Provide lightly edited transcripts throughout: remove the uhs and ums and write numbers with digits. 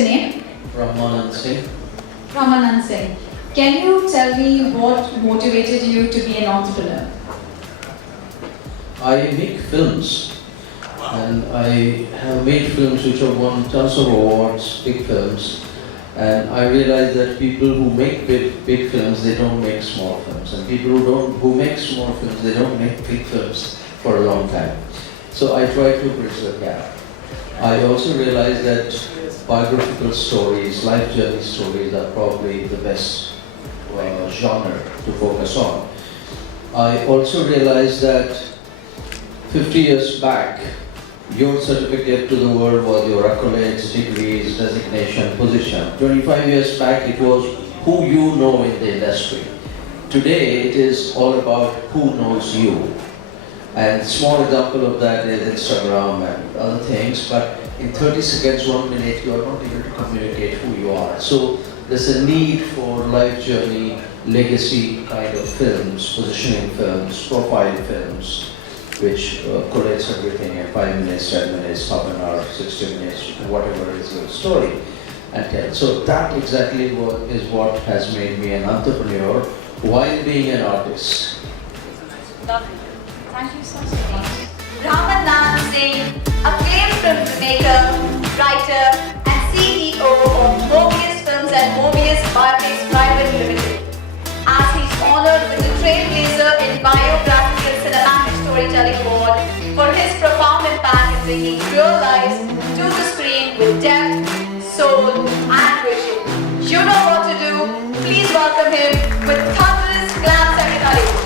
your name? Ramanand Singh. Ramanand Singh. Can you tell me what motivated you to be an entrepreneur? I make films, and I have made films which have won tons of awards, big films. And I realize that people who make big films, they don't make small films, and people who make small films, they don't make big films for a long time. So I try to bridge the gap. I also realize that biographical stories, life journey stories, are probably the best genre to focus on. I also realized that 50 years back, your certificate to the world was your accolades, degrees, designation, position. 25 years back, it was who you know in the industry. Today, it is all about who knows you. And small example of that is Instagram and other things, but in 30 seconds, 1 minute, you are not able to communicate who you are. So there's a need for life journey, legacy kind of films, positioning films, profile films, which collates everything in 5 minutes, 10 minutes, half an hour, 60 minutes, whatever is your story, and tell. So that exactly is what has made me an entrepreneur while being an artist. Lovely. Thank you so much. Ramanand Singh, acclaimed filmmaker, writer, and CEO of Mobius Films and Mobius Biopics Private Limited. As he's honored with the Trailblazer in Biographical Cinematic Storytelling Award for his profound impact in bringing real lives to the screen with depth, soul, and vision. You know what to do. Please welcome him with thunderous claps and encouragement.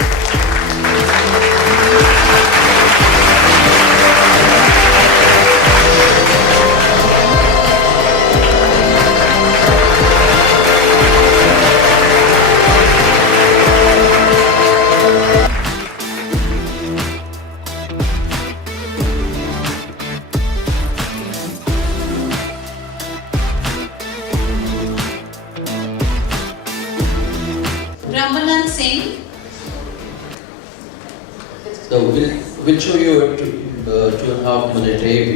Ramanand Singh. So we'll show you a 2.5 minute AV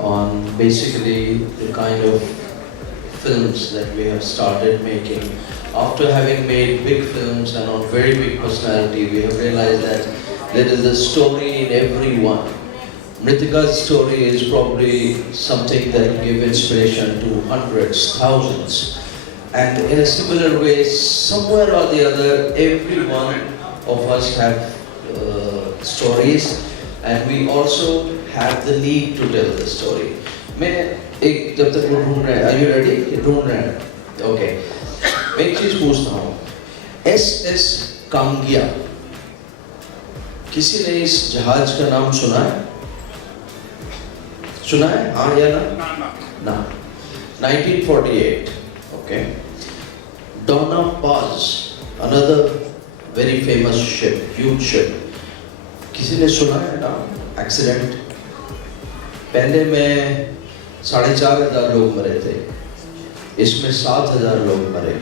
on basically the kind of films that we have started making. After having made big films and on very big personality, we have realized that there is a story in everyone. Mritika's story is probably something that will give inspiration to hundreds, thousands. And in a similar way, somewhere or the other, every one of us have stories, and we also have the need to tell the story. Are you ready? Okay. मैं एक चीज पूछता हूँ. SS कांगिया. किसी ने इस जहाज का नाम सुना है? सुना है? हाँ या ना? ना. 1948. Okay. Donna Paz, another very famous ship, huge ship. किसी ने सुना है ना? Accident. पहले में 4,500 लोग मरे थे. इसमें 7,000 लोग मरे.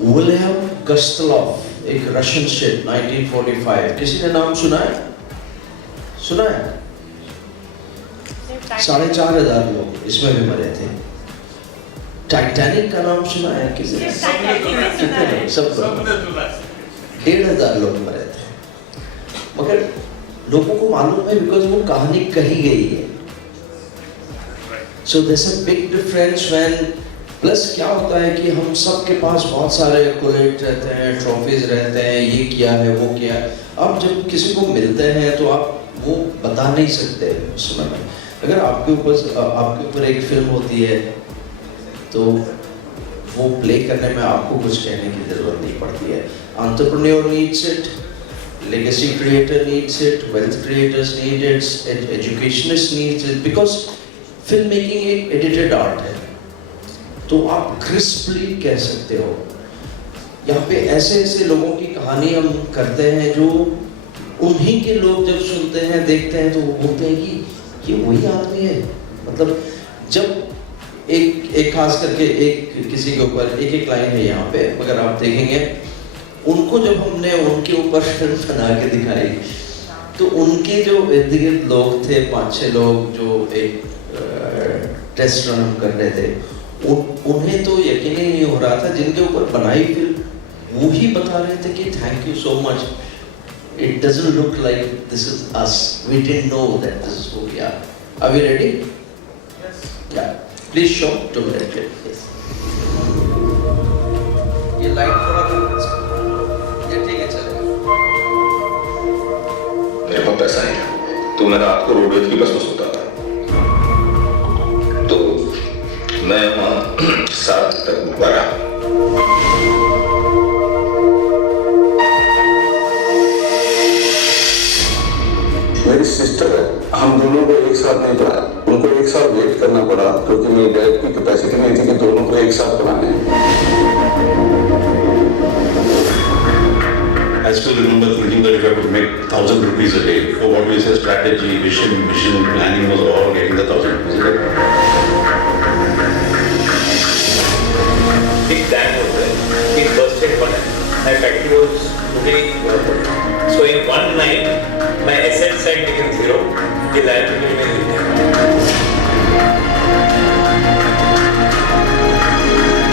विलियम गस्टलॉफ, एक रशियन शिप, 1945. किसी ने नाम सुना है? सुना है? 4,500 लोग इसमें भी मरे थे. टाइटैनिक का नाम सुना है किसी ने? कितने? सब 1,500 लोग मरे थे. मगर लोगों को मालूम है बिकॉज वो कहानी कही गई है. So there's a big difference when plus क्या होता है कि हम सब के पास बहुत सारे एक्कोलेट रहते हैं, ट्रॉफीज रहते हैं, ये किया है वो किया है. अब जब किसी को मिलते हैं तो आप वो बता नहीं सकते उस समय में. अगर आपके ऊपर एक फिल्म होती है तो वो प्ले करने में आपको कुछ कहने की जरूरत नहीं पड़ती है. Entrepreneur needs it, legacy creator needs it, wealth creators need it, educationist needs it, because film making एक एडिटेड आर्ट है. तो आप क्रिस्पली कह सकते हो. यहाँ पे ऐसे ऐसे लोगों की कहानी हम करते हैं जो उन्हीं के लोग जब सुनते हैं, देखते हैं तो वो बोलते हैं कि ये वही आदमी है. मतलब जब एक खास करके एक किसी के ऊपर एक लाइन है यहाँ पे, अगर आप देखेंगे उनको जब हमने उनके ऊपर फिल्म बना के दिखाई तो उनके जो इर्द गिर्द लोग थे, 5-6 लोग जो एक टेस्ट रन हम कर रहे थे, उन्हें तो यकीन ही नहीं हो रहा था, जिनके ऊपर बनाई फिल्म वो ही बता रहे थे कि thank you so much, it doesn't look like this is us, we didn't know that this is who we are. Are we ready? Yes. Yeah, please show 2 minute clip. Yes. ये लाइट थोड़ा ये ठीक है चलेगा। मेरे पास पैसा नहीं है, तो मैं रात को रोडवेज की बस में सोता था, तो मैं वहाँ 7 तक भरा। मेरी सिस्टर है, हम दोनों को एक साथ नहीं पढ़ा, उनको एक साथ वेट करना पड़ा क्योंकि मेरी डैड की कैपेसिटी नहीं थी कि दोनों को एक साथ पढ़ाने। I still remember thinking that if I could make 1,000 rupees a day, for what we say strategy, vision, planning was all getting the 1,000 rupees a day. Big bang was there. It bursted one night. My factory was totally so in one night, my assets had become zero. The liability remained.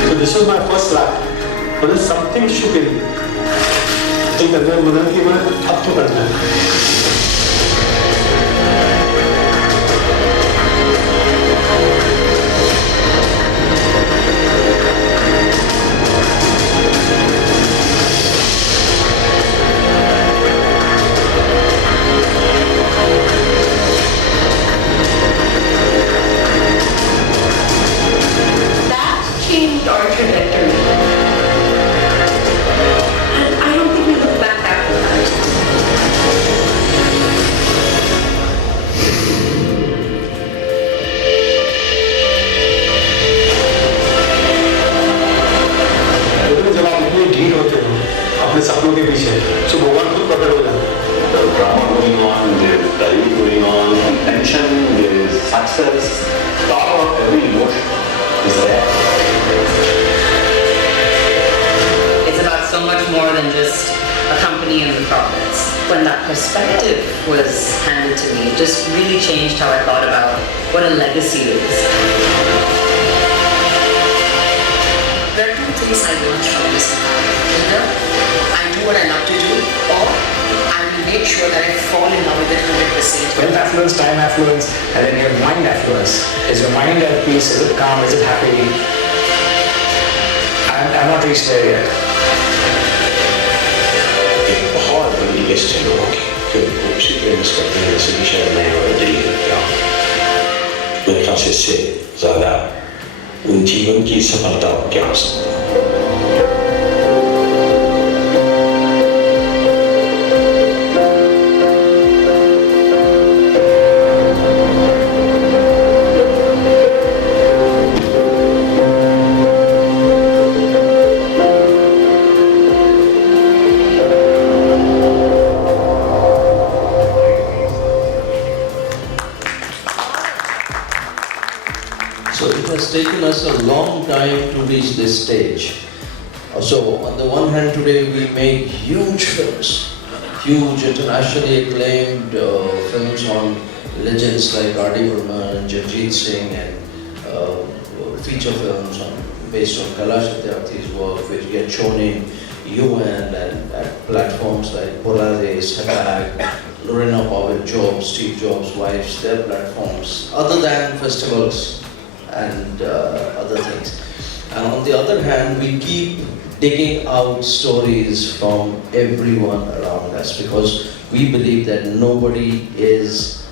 So this was my first lakh. But then something shook in me. एक अंदर बदल कि मैं अब तो करना है। That changed our trajectory. And I don't think we look back after that. लेकिन जब आप इतने ढीठ होते हो अपने सपनों के पीछे, तो भगवान खुद प्रकट हो जाता है। The drama going on, there is study going on, tension, there is success, power, every emotion is there. It's about so much more than just a company and the profits. When that perspective was handed to me, it just really changed how I thought about what a legacy is. There are 2 things I learned from this. Either I do what I love to do, or I will make sure that I fall in love with it 100%. Wealth affluence, time affluence, and then you have mind affluence. Is your mind at peace? Is it calm? Is it happy? I'm not reached there yet. एक बहुत बड़ी लिस्ट है लोगों की जो उसी पे मिस करते हैं, जैसे कि शायद मैं और दिल्ली करता हूँ। मेरे ख्याल से इससे ज़्यादा उन जीवन की सफलता क्या हो सकती है। So it has taken us a long time to reach this stage. So on the one hand today we make huge films, huge internationally acclaimed films on legends like R.D. Burman and Jagjit Singh, and feature films based on Kailash Satyarthi's work which get shown in UN and at platforms like Polaris, Hack, Lorena Powell, Jobs, Steve Jobs' wives, their platforms, other than festivals and other things. And on the other hand, we keep digging out stories from everyone around us because we believe that nobody is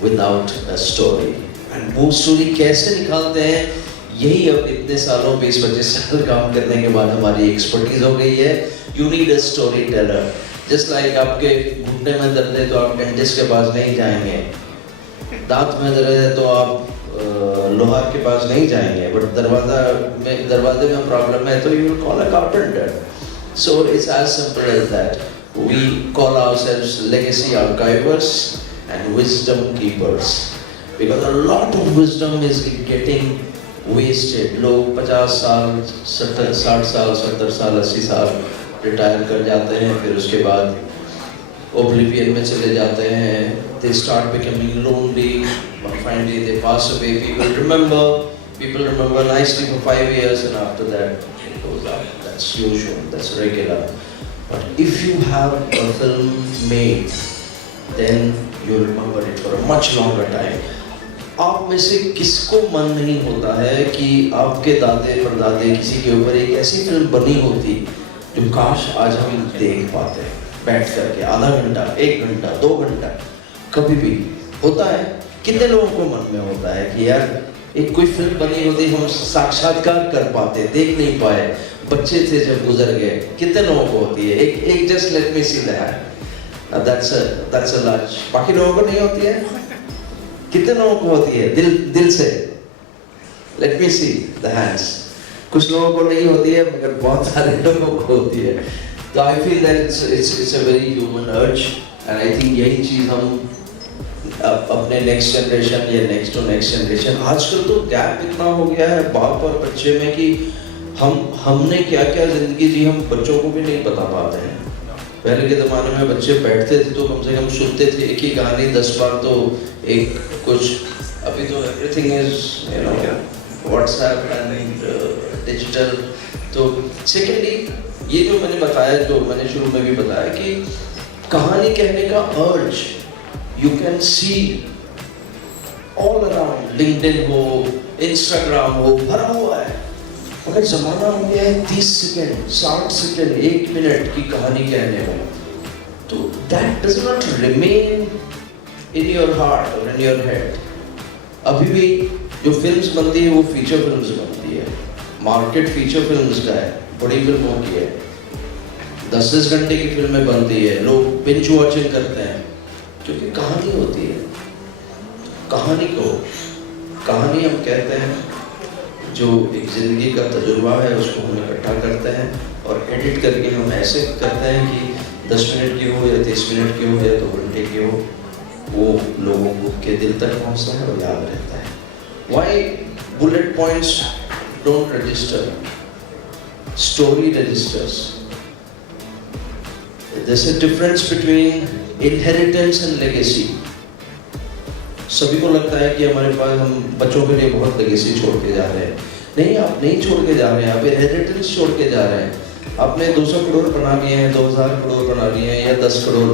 without a story. And वो story कैसे निकालते हैं, यही अब इतने सालों 20-25 साल काम करने के बाद हमारी expertise हो गई है. You need a storyteller. Just like आपके घुटने में दर्द है तो आप डेंटिस्ट के पास नहीं जाएंगे, दांत में दर्द है तो आप लोहार के पास नहीं जाएंगे, बट दरवाजे में प्रॉब्लम है तो you will call a carpenter. So it's as simple as that. We call ourselves legacy archivers and wisdom keepers because a lot of wisdom is getting wasted. लोग 50 साल, 60 साल, 70 साल, 80 साल रिटायर कर जाते हैं, फिर उसके बाद oblivion में चले जाते हैं. They start becoming lonely, finally they pass away. People remember nicely for 5 years, and after that it goes out. That's usual, that's regular. But if you have a film made, then you remember it for a much longer time. आप में से किसको मन नहीं होता है कि आपके दादे परदादे किसी के ऊपर एक ऐसी फिल्म बनी होती जो काश आज हम देख पाते, बैठ करके आधा घंटा, 1 घंटा, 2 घंटा, कभी भी होता है। कितने लोगों को मन में होता है कि यार एक कोई फिल्म बनी होती, हम साक्षात्कार कर पाते, देख नहीं पाए, बच्चे थे जब गुजर गए। कितने लोगों को होती है? एक just let me see that, that's a large. बाकी लोगों को नहीं होती है? कितने लोगों को होती है दिल से? Let me see the hands. कुछ लोगों को नहीं होती है, मगर बहुत सारे लोगों को होती है। तो I feel that it's a very human अर्ज, एंड आई थिंक यही चीज़ हम अपने नेक्स्ट जनरेशन या नेक्स्ट टू नेक्स्ट जनरेशन, आजकल तो गैप इतना हो गया है बाप और बच्चे में कि हमने क्या क्या जिंदगी जी हम बच्चों को भी नहीं बता पाते हैं। पहले के ज़माने में बच्चे बैठते थे तो कम से कम सुनते थे एक ही कहानी 10 बार, तो एक कुछ। अभी तो everything is WhatsApp and digital. तो सेकेंडली ये जो मैंने बताया, जो मैंने शुरू में भी बताया कि कहानी कहने का अर्ज you can see all around, LinkedIn हो, Instagram हो, भरा हुआ है। मगर ज़माना हो गया है 30 सेकेंड, 60 सेकेंड, 1 मिनट की कहानी कहने में। तो that does not remain in your heart or in your head. अभी भी जो फिल्म्स बनती है वो फीचर फिल्म्स बनती है। मार्केट फीचर फिल्म्स का है, बड़ी फिल्मों की है। 10-10 घंटे की फिल्में बनती है, लोग बिंज वॉचिंग करते हैं क्योंकि कहानी होती है। कहानी हम कहते हैं जो एक ज़िंदगी का तजुर्बा है, उसको हम इकट्ठा करते हैं और एडिट करके हम ऐसे करते हैं कि 10 मिनट की हो या 30 मिनट की हो या 2 घंटे की हो, वो लोगों के दिल तक पहुंचता है और याद रहता है। Why bullet points don't register? Story registers. There's a difference between inheritance and legacy. सभी को लगता है कि हमारे पास, हम बच्चों के लिए बहुत लेगेसी छोड़ के जा रहे हैं। नहीं, आप नहीं छोड़ के जा रहे हैं, आप इनहेरिटेंस छोड़ के जा रहे हैं। आपने 200 करोड़ बना लिए हैं, 2000 करोड़ बना लिए हैं, या 10 करोड़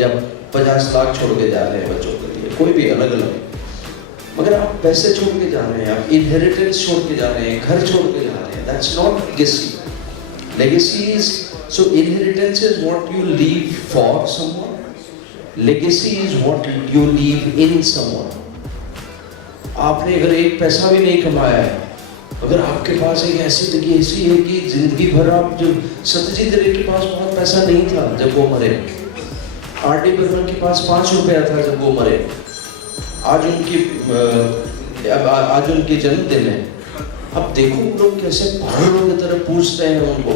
या 50 लाख छोड़ के जा रहे हैं बच्चों के लिए, कोई भी अलग अलग। मगर आप पैसे छोड़ के जा रहे हैं, आप इनहेरिटेंस छोड़ के जा रहे हैं, घर छोड़ के जा रहे हैं। That's not legacy. Legacy is, so inheritance is what you leave for someone. Legacy is what you leave in someone. आपने अगर एक पैसा भी नहीं कमाया है, अगर आपके पास एक ऐसी लेगेसी है कि जिंदगी भर आप, जो सत्यजीत रे के पास बहुत पैसा नहीं था जब वो मरे, आर.डी. बर्मन के पास 5 रुपया था जब वो मरे, आज उनके जन्मदिन है। अब देखो लोग कैसे पहाड़ों की तरह पूछते हैं उनको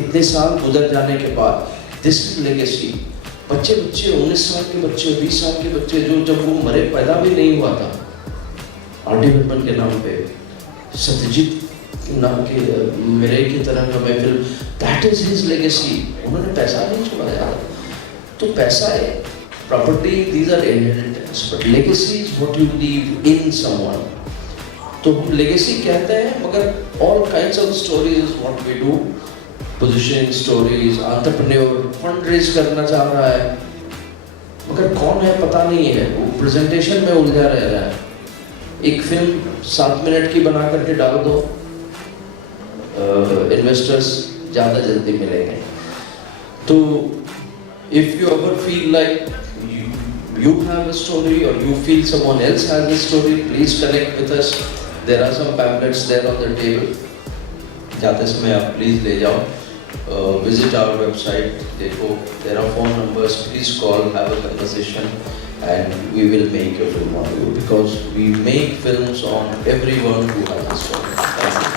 इतने साल गुजर जाने के बाद। This is legacy. बच्चे 19 साल के बच्चे, 20 साल के बच्चे जो जब वो मरे पैदा भी नहीं हुआ था, आर.डी. बर्मन के नाम पे, सत्यजीत नाम के मेरे की तरह का महफिल, दैट इज हिज लेगेसी। उन्होंने पैसा नहीं छोड़ा यार। तो पैसा है, property, these are inheritance, but legacy is what you leave in someone. तो हम लेगेसी कहते हैं, मगर all kinds of stories is what we do. Positioning stories, entrepreneur fund raise करना चाह रहा है, मगर कौन है पता नहीं है, वो प्रेजेंटेशन में उलझा रह रहा है। एक फिल्म 7 मिनट की बना करके डाल दो, इन्वेस्टर्स ज़्यादा जल्दी मिलेंगे। तो if you ever feel like you have a story or you feel someone else has a story, please connect with us. There are some pamphlets there on the table. जाते समय आप please ले जाओ, visit our website, देखो, there are phone numbers, please call, have a conversation, and we will make a film on you, because we make films on everyone who has a story. Thank you.